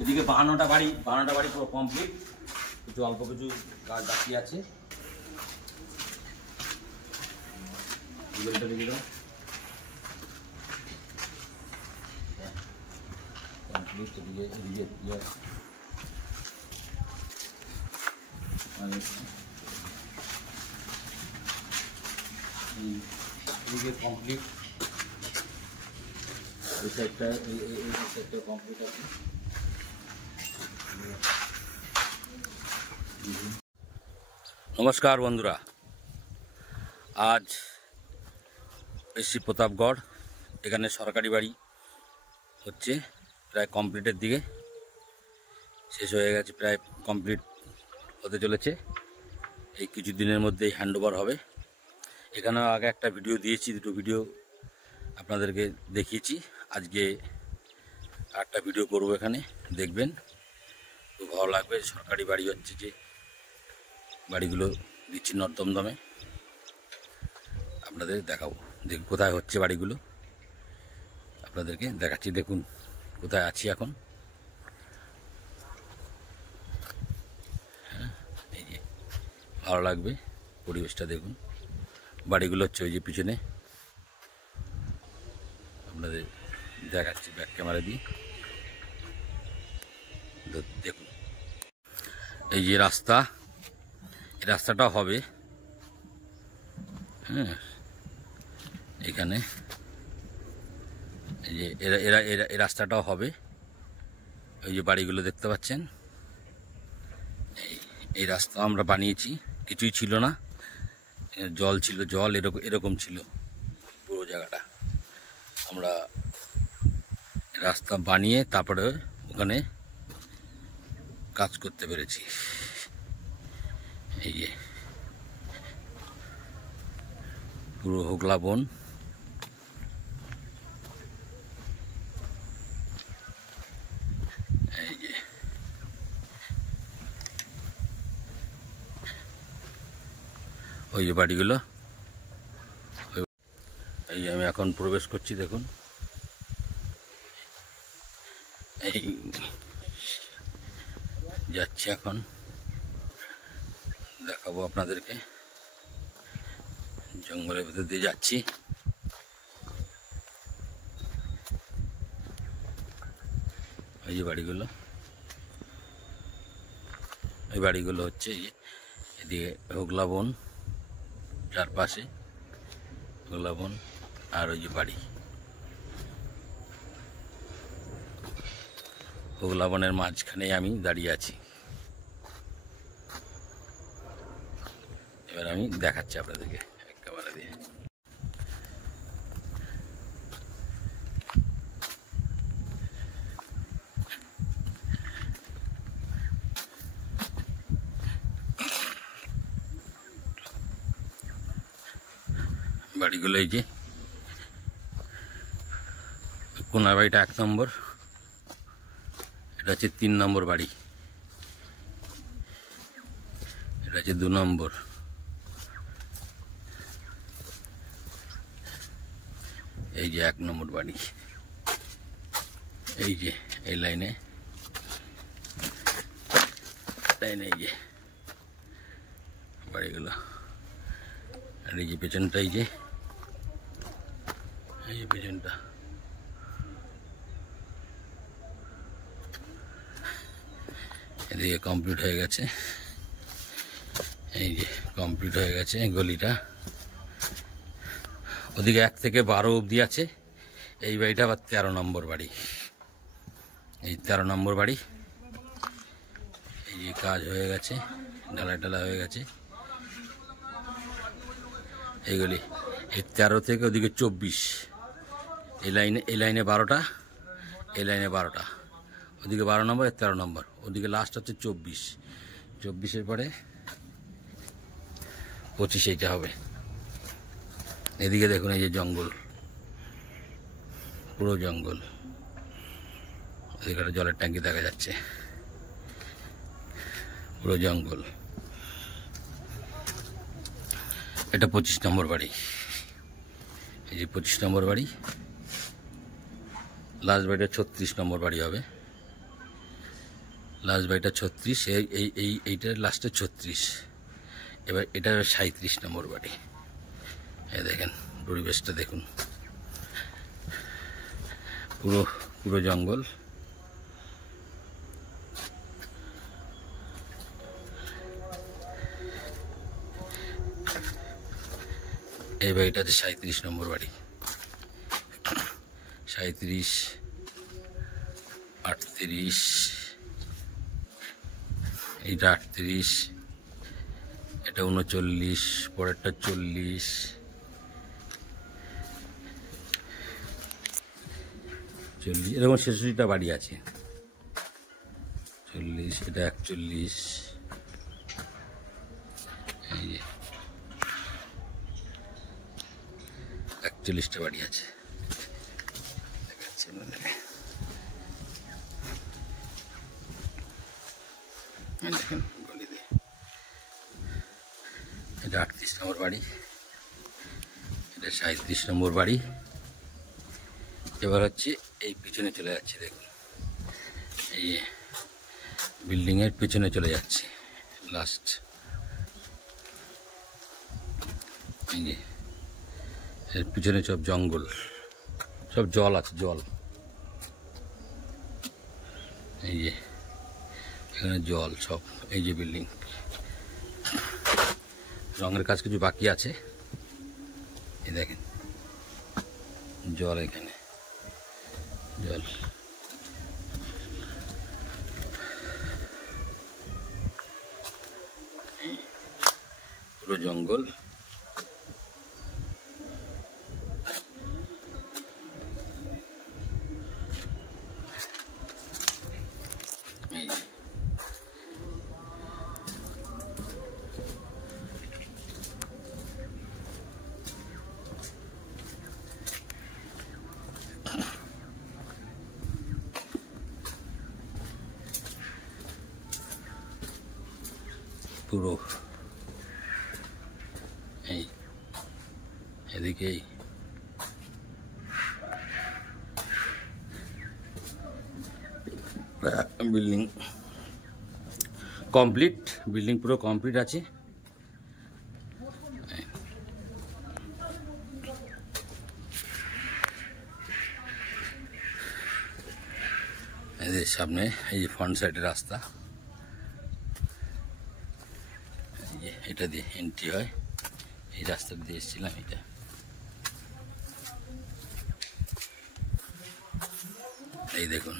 এদিকে 52টা বাড়ি পুরো কমপ্লিট, কিছু অল্প কিছু কাজ বাকি আছে। কমপ্লিট কমপ্লিট, এই সাইডটা কমপ্লিট আছে। নমস্কার বন্ধুরা, আজ এসছি প্রতাপগড়। এখানে সরকারি বাড়ি হচ্ছে, প্রায় কমপ্লিটের দিকে, শেষ হয়ে গেছে, প্রায় কমপ্লিট হতে চলেছে। এই কিছুদিনের মধ্যেই হ্যান্ডওভার হবে। এখানেও আগে একটা ভিডিও দিয়েছি, দুটো ভিডিও আপনাদেরকে দেখিয়েছি। আজকে একটা ভিডিও করব, এখানে দেখবেন, খুব ভালো লাগবে। সরকারি বাড়ি হচ্ছে, যে বাড়িগুলো দিচ্ছি দমদমে, আপনাদের দেখাবো। দেখুন কোথায় হচ্ছে বাড়িগুলো, আপনাদেরকে দেখাচ্ছি। দেখুন কোথায় আছি এখন। হ্যাঁ, এই যে ভালো লাগবে পরিবেশটা, দেখুন বাড়িগুলো হচ্ছে ওই যে পিছনে, আপনাদের দেখাচ্ছি ব্যাক ক্যামেরা দিয়ে। দেখুন এই যে রাস্তা, এই রাস্তাটা হবে, হ্যাঁ, এখানে এই যে এরা এই রাস্তাটাও হবে। ওই যে বাড়িগুলো দেখতে পাচ্ছেন, এই রাস্তা আমরা বানিয়েছি, কিছুই ছিল না, জল ছিল, জল এরকম ছিল পুরো জায়গাটা। আমরা রাস্তা বানিয়ে তারপরে ওখানে কাজ করতে পেরেছি। এই যে পুরো হোগলা বন, এই যে ওই যে বাড়িগুলো। এই যে আমি এখন প্রবেশ করছি, দেখুন এই যাচ্ছি, এখন দেখাবো আপনাদেরকে। জঙ্গলের ভেতর দিয়ে যাচ্ছি। এই যে বাড়িগুলো, এই বাড়িগুলো হচ্ছে এদিকে হোগলা বন, চারপাশে হোগলা বন, আর ওই যে বাড়ি। হোগলা বনের মাঝখানে আমি দাঁড়িয়ে আছি। এবার আমি দেখাচ্ছি আপনাদেরকে ক্যামেরা দিয়ে। বাড়িগুলো এই যে কোনার বাড়িটা 1 নম্বর, এটা হচ্ছে 3 নম্বর বাড়ি, এটা হচ্ছে 2 নম্বর, এই যে 1 নম্বর বাড়ি। এই যে এই লাইনে এই যে বাড়িগুলো, আর এই যে পেছনটা, এই যে পেছনটা, এদিকে কমপ্লিট হয়ে গেছে। এই যে কমপ্লিট হয়ে গেছে গলিটা। ওদিকে 1 থেকে 12 অবধি আছে। এই বাড়িটা আবার 13 নম্বর বাড়ি, এই 13 নম্বর বাড়ি। এই যে কাজ হয়ে গেছে, ঢালাই হয়ে গেছে। এইগুলি এই 13 থেকে ওদিকে 24, এই লাইনে 12টা, এই লাইনে 12টা, ওদিকে 12 নম্বর, 13 নম্বর, ওদিকে লাস্ট হচ্ছে 24-এর পরে 25 এইটা হবে। এদিকে দেখুন এই যে জঙ্গল, পুরো জঙ্গল, এদিকে জলের ট্যাঙ্কি দেখা যাচ্ছে, পুরো জঙ্গল। এটা 25 নম্বর বাড়ি, এই যে 25 নম্বর বাড়ি। লাস্ট বাড়িটা 36 নম্বর বাড়ি হবে। লাস্ট বাড়িটা 36, এইটার লাস্টে 36। এবার এটা 37 নম্বর বাড়ি। এই দেখেন পরিবেশটা দেখুন, পুরো পুরো জঙ্গল। এই বাড়িটা হচ্ছে 37 নম্বর বাড়ি। 37, 38, এইটা 38, এটা 39, পরেরটা 40, এরকম 66টা বাড়ি আছে। 40, এটা 41, এই যে 41টা বাড়ি আছে। দেখেন গলিতে, এটা 38 নম্বর বাড়ি, এটা 37 নম্বর বাড়ি। এবার হচ্ছে এই পিছনে চলে যাচ্ছে, দেখুন এই বিল্ডিংয়ের পিছনে চলে যাচ্ছে লাস্ট। এই যে এর পিছনে সব জঙ্গল, সব জল আছে, জল। এই যে এখানে জল সব। এই যে বিল্ডিং, রঙের কাজ কিছু বাকি আছে। এই দেখেন জল, এখানে জল। পুরো জঙ্গল। পুরো এই এদিকেই বিল্ডিং কমপ্লিট, বিল্ডিং পুরো কমপ্লিট আছে। এদের সামনে এই যে ফ্রন্ট সাইডের রাস্তা, এটা দিয়ে এন্ট্রি হয়। এই রাস্তা দিয়ে এসেছিলাম। এটা এই দেখুন,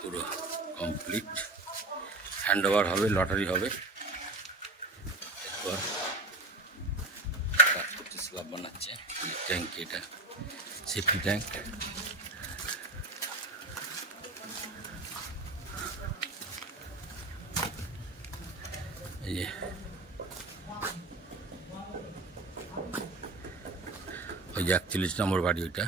পুরো কমপ্লিট। হ্যান্ড ওভার হবে, লটারি হবে। এরপর কাজ করছে, স্ল্যাব বানাচ্ছে। ট্যাঙ্ক, এটা সেফটি ট্যাঙ্ক। এই যে ওই যে 41 নম্বর বাড়ি, ওইটা।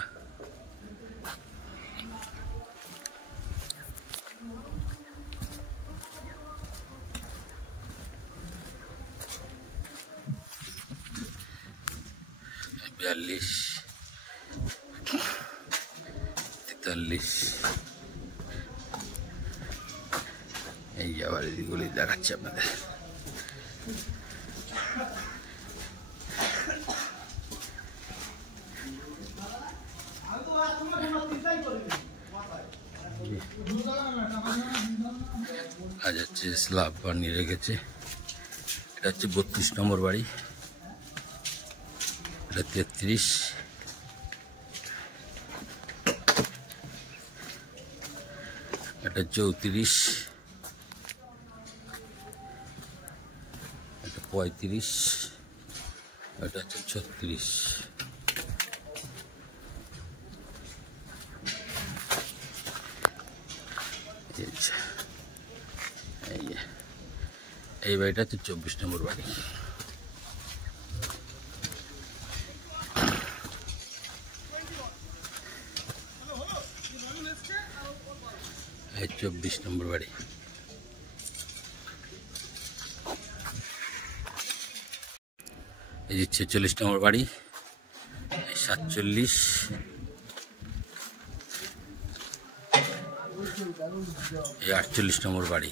বিয়াল্লিশ, 43। এই আবার এদিকগুলি দেখাচ্ছে আপনাদের। আজ হচ্ছে স্ল্যাব বানিয়ে রেখেছে। এটা হচ্ছে 32 নম্বর বাড়ি, এটা 33, এটা 34, এটা 35, এটা হচ্ছে 36। এই বাড়িটা হচ্ছে 24 নম্বর বাড়ি। এই 24 নম্বর বাড়ি। এই যে 46 নম্বর বাড়ি, 47, এই 48 নম্বর বাড়ি।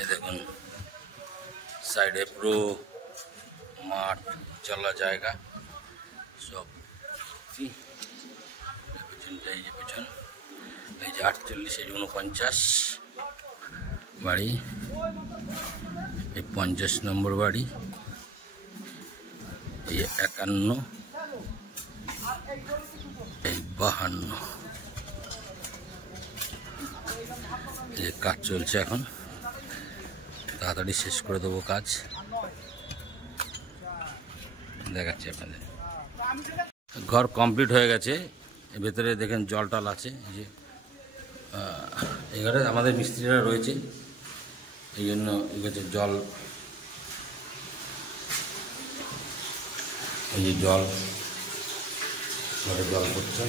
এই দেখুন সাইডে পুরো মাঠ, চলা জায়গা সব। পেছনটা এই যে পেছন, এই যে 48, এই 49 বাড়ি, এই 50 নম্বর বাড়ি, এই 51, এই 52। এই যে কাজ চলছে এখন, তাড়াতাড়ি শেষ করে দেবো কাজ, দেখাচ্ছি আপনাদের। ঘর কমপ্লিট হয়ে গেছে, ভেতরে দেখেন জল টল আছে। এই যে এই ঘরে আমাদের মিস্ত্রিরা রয়েছে, এই জন্য এগেছে জল, এই যে জল ঘরে জল পড়ছে।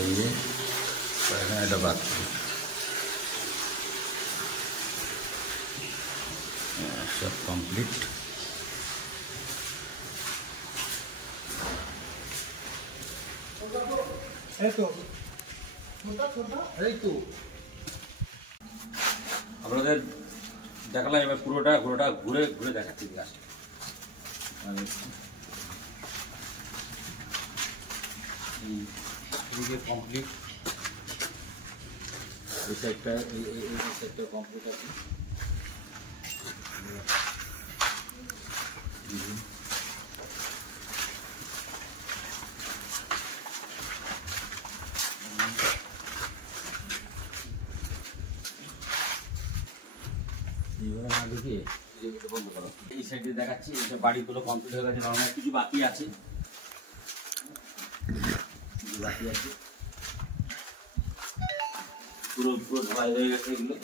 এই যে এখানে একটা বাথরুম, সব কমপ্লিট। আপনাদের দেখালাম, এবার পুরোটা ঘুরে ঘুরে দেখাচ্ছি গাছটা। কমপ্লিট, এই সাইডটা কমপ্লিট আছে। এই সাইডে দেখাচ্ছি, বাড়িগুলো কমপ্লিট হয়ে গেছে, কারণ কিছু বাকি আছে, পুরো ঢালাই হয়ে গেছে এগুলো।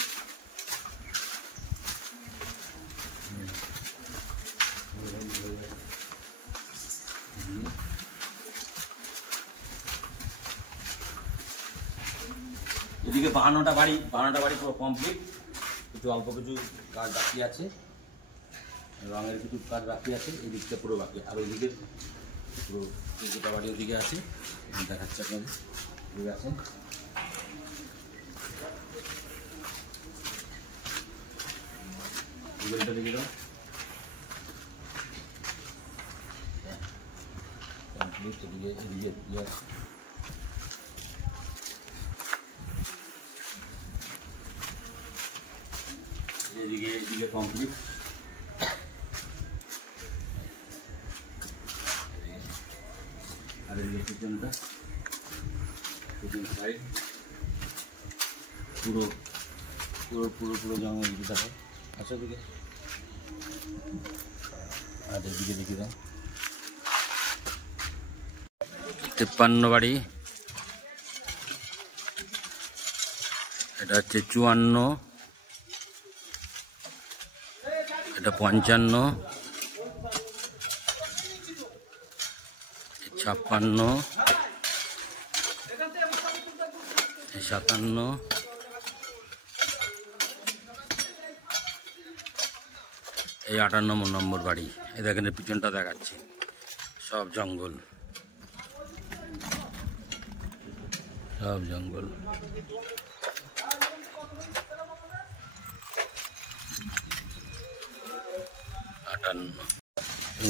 এদিকে 52টা বাড়ি পুরো কমপ্লিট, কিছু অল্প কিছু কাজ বাকি আছে, রঙের কিছু কাজ বাকি আছে, এই দিকটা পুরো বাকি। আর ওইদিকে পুরো দুটা বাড়ি ওদিকে আছে, দেখাচ্ছে আপনাদের, ঠিক আছে। গুগলটা দেখে দাও, কমপ্লিট। এদিকে এদিকে কমপ্লিট। আর এদিকে পিছনটা, পিছন সাইড পুরো জঙ্গল দিকে দেখো, আচ্ছা দিকে। আর এদিকে দেখে দাও 53 বাড়ি, এটা হচ্ছে 54, এটা 55, 56, 57, এই 58 নম্বর বাড়ি। এই দেখেন পিছনটা দেখাচ্ছি, সব জঙ্গল, সব জঙ্গল।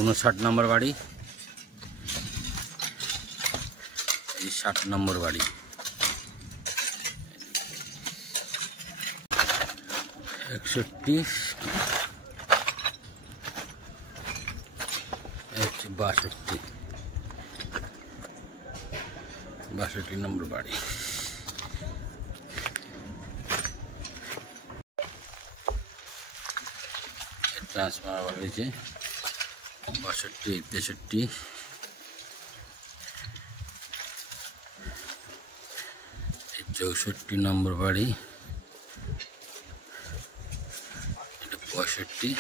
59 নম্বর বাড়ি, এই 60 নম্বর বাড়ি, 61, 62 নম্বর বাড়ি। ট্রান্সফার হয়েছে 62, 63, এই 64 নম্বর বাড়ি, এটা 65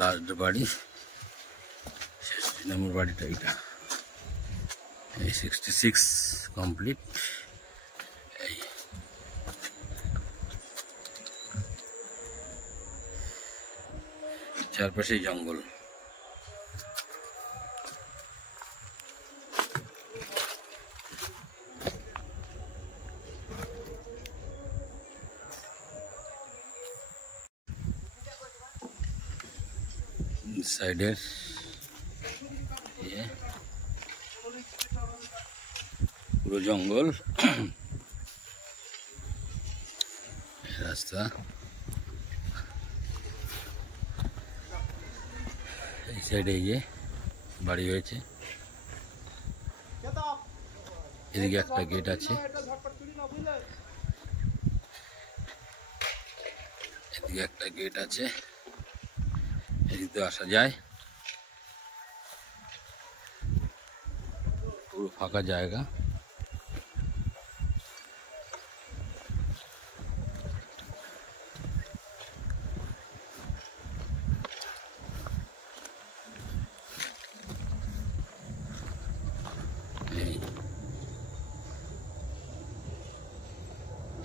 লাস্ট বাড়ি, 60 নম্বর বাড়িটা এটা, এই 66 কমপ্লিট। এই চারপাশেই জঙ্গল। সাইডের পুরো জঙ্গল, রাস্তা এই সাইডে বাড়ি হয়েছে, এদিকে একটা গেট আছে, এদিকে একটা গেট আছে, এদিকে আসা যায়, পুরো ফাঁকা জায়গা।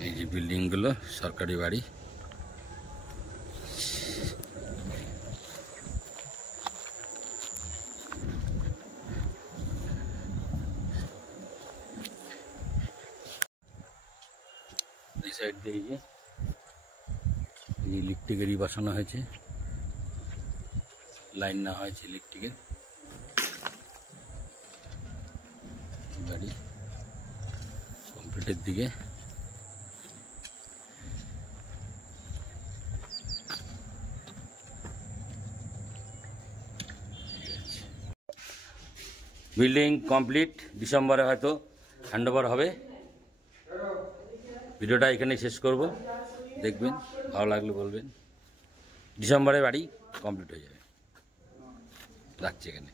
এই যে বিল্ডিংগুলো সরকারি বাড়ি। এই সাইড দিয়ে এই ইলেকট্রিকেরই বসানো হয়েছে, লাইন না হয়েছে ইলেকট্রিকের বাড়ি কমপ্লিটের দিকে। বিল্ডিং কমপ্লিট, ডিসেম্বরে হয়তো হ্যান্ডওভার হবে। ভিডিওটা এখানেই শেষ করব, দেখবেন, ভালো লাগলে বলবেন। ডিসেম্বরে বাড়ি কমপ্লিট হয়ে যাবে। রাখছি এখানে।